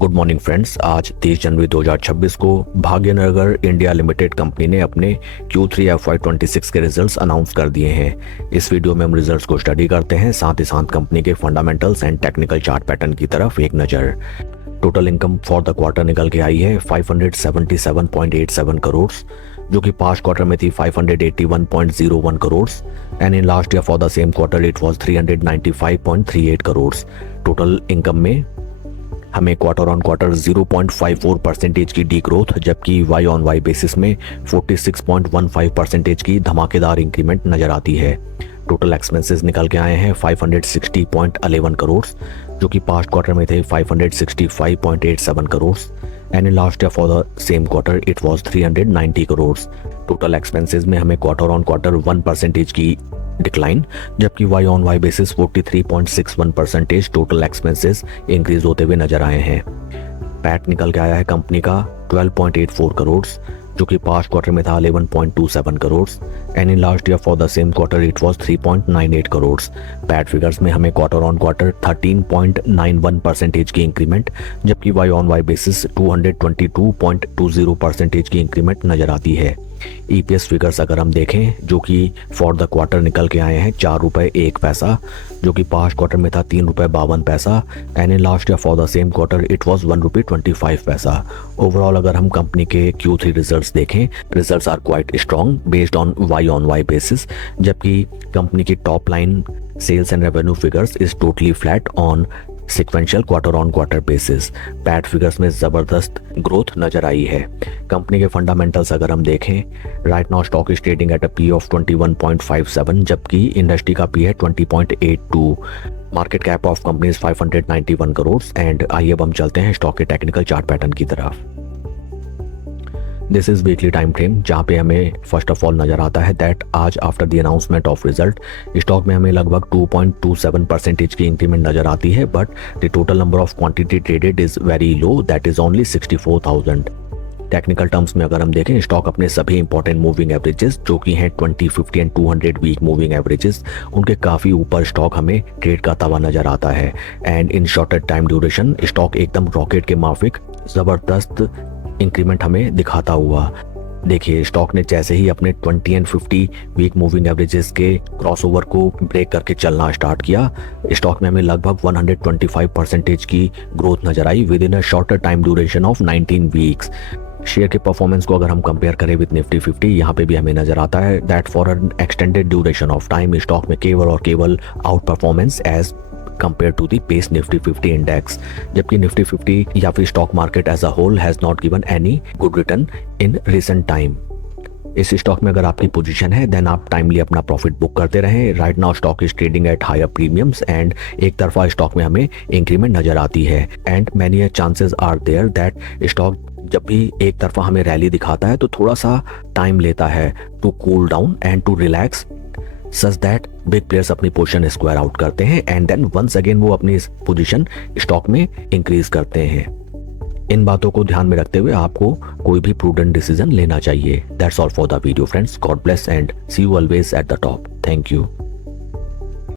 Good morning friends. आज 30 जनवरी 2026 को Bhagyanagar India limited company ने अपने Q3 FY26 के रिजल्ट्स अनाउंस कर दिए हैं। इस वीडियो में हम रिजल्ट्स को स्टडी करते हैं, साथ ही साथ कंपनी के fundamentals and technical chart pattern की तरफ एक नज़र। Total income for the quarter निकल के आई है 577.87 करोड़, जो कि पास्ट क्वार्टर में थी 581.01 crore and in last year for the same quarter it was 395.38 crore. Total income में हमें क्वार्टर ऑन क्वार्टर 0.54% की डी ग्रोथ, जबकि वाई ऑन वाई बेसिस में 46.15% की धमाकेदार इंक्रीमेंट नजर आती है। टोटल एक्सपेंसेस निकल के आए हैं 560.11 करोड़, जो कि पास्ट क्वार्टर में थे 565.87 crore and in last year for the same quarter it was 390 crore. Total expenses में हमें क्वार्टर ऑन क्वार्टर 1% की डिक्लाइन, जबकि Y on Y basis 43.61% total expenses increase होते हुए नजर आए हैं। पैट निकल के आया है कंपनी का 12.84 करोड़, जो कि पास्ट क्वार्टर में था 11.27 crore and in last year for the same quarter it was 3.98 crore. PAT figures में हमें क्वार्टर ऑन क्वार्टर 13.91% की इंक्रीमेंट, जबकि वाई ऑन वाई बेसिस 222.20% की इंक्रीमेंट नजर आती है। ईपीएस फिगर्स अगर हम देखें, जो कि फॉर द क्वार्टर निकल के आए हैं 4 रुपये 1 पैसा, जो कि पास्ट क्वार्टर में था 3 रुपये 52 पैसा and in last year for the same quarter it was 1 रुपये 25 पैसा। ओवरऑल अगर हम कंपनी के Q3 रिजल्ट्स देखें, results are quite strong based on Y on Y basis, जबकि कंपनी की top line sales and revenue figures is totally flat on sequential quarter on quarter basis. PAT figures में जबरदस्त growth नजर आई है। Company के fundamentals अगर हम देखें, right now stock is trading at a P of 21.57, जबकि इंडस्ट्री का पी है 20.82। Market cap of company is 591 crore and आइए अब हम चलते हैं स्टॉक के टेक्निकल चार्ट पैटर्न की तरफ। This is weekly time frame, जहाँ पे हमें फर्स्ट ऑफ ऑल नजर आता है दैट आज after the announcement of result stock में हमें लगभग 2.27% की इंक्रीमेंट नजर आती है, but the total number of quantity traded is very low, that is only 64,000। Technical terms में अगर हम देखें, स्टॉक अपने सभी इंपॉर्टेंट मूविंग एवरेजेस, जो कि हैं 20, 50 एंड 200 वीक मूविंग एवरेजेस, उनके काफ़ी ऊपर स्टॉक हमें ट्रेड करता हुआ नजर आता है and in shorter time duration stock एकदम रॉकेट के माफिक ज़बरदस्त इंक्रीमेंट हमें दिखाता हुआ। देखिए, स्टॉक ने जैसे ही अपने 20 एंड 50 वीक मूविंग एवरेजेस के क्रॉसओवर को ब्रेक करके चलना स्टार्ट किया, स्टॉक में हमें लगभग 125% की ग्रोथ नजर आई within a shorter time duration of 19 weeks. Share के परफॉर्मेंस को अगर हम कंपेयर करें विद निफ्टी 50, यहाँ पे भी हमें नजर आता है that for an extended duration of time stock में केवल और केवल out performance as compared to the base Nifty 50 index, जबकि Nifty 50 या फिर stock market as a whole has not given any good return in recent time. इस stock में अगर आपकी पोजीशन है देन आप टाइमली अपना प्रॉफिट बुक करते रहें। Right now stock is trading at higher premiums and एक तरफा स्टॉक में हमें इंक्रीमेंट नजर आती है and many chances are there that stock जब भी एक तरफा हमें रैली दिखाता है तो थोड़ा सा टाइम लेता है to cool down and to relax, such that big players अपनी पोजीशन स्क्वायर आउट करते हैं एंड देन वंस अगेन वो अपनी पोजीशन स्टॉक में इंक्रीज करते हैं। इन बातों को ध्यान में रखते हुए आपको कोई भी प्रूडेंट डिसीजन लेना चाहिए। That's all for the video friends. God bless and see you always at the top. Thank you.